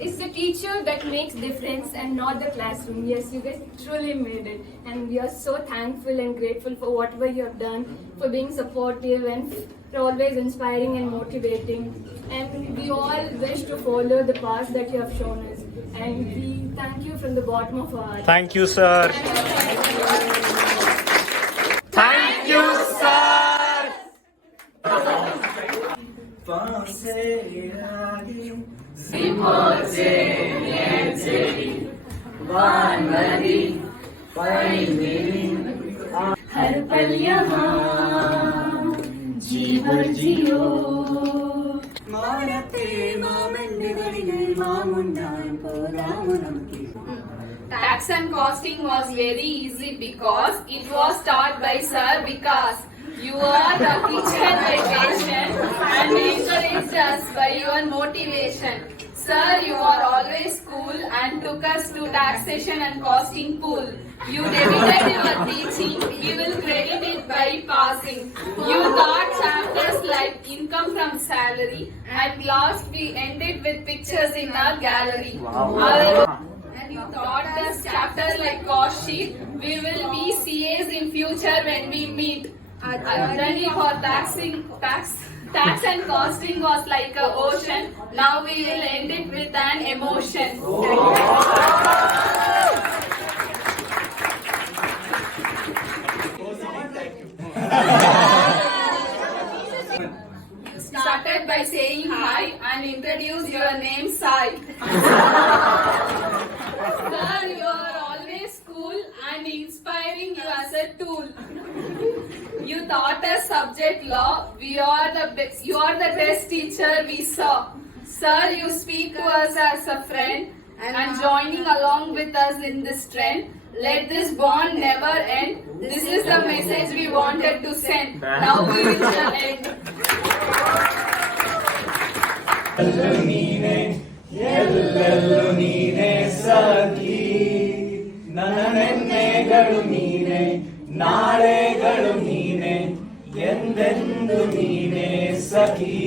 It's the teacher that makes difference and not the classroom. Yes, you guys truly made it. And we are so thankful and grateful for whatever you have done, for being supportive and for always inspiring and motivating. And we all wish to follow the path that you have shown us. And we thank you from the bottom of our heart. Thank you, sir. Thank you, sir. हर पल यहाँ जी भर जियो Tax and costing was very easy because it was taught by Sir Vikas. You are the teacher by passion and encouraged us by your motivation. Sir, you are always cool and took us to taxation and costing pool. You dedicated your teaching, we will credit it by passing. You taught chapters like income from salary. At last we ended with pictures in our gallery. And you taught us chapters like cost sheet. We will be CAs in future when we meet. Our journey for tax and costing was like an ocean. Now we will end it with an emotion. You started by saying hi and introduced your name Sai. Sir, you are always cool and inspiring you as a tool. You taught us subject law. You are the best teacher we saw. Sir, you speak to us as a friend and joining along with us in this trend. Let this bond never end. This is the message we wanted to send. Now we reach the end. ಎಲ್ಲೆಲ್ಲೂ ನೀನೇ ಸಖಿ ನನ್ನ ನೆನ್ನೆಗಳು ನೀನೆ ನಾಳೆಗಳು ನೀನೆ ಎಂದೆಂದು ನೀನೇ ಸಖಿ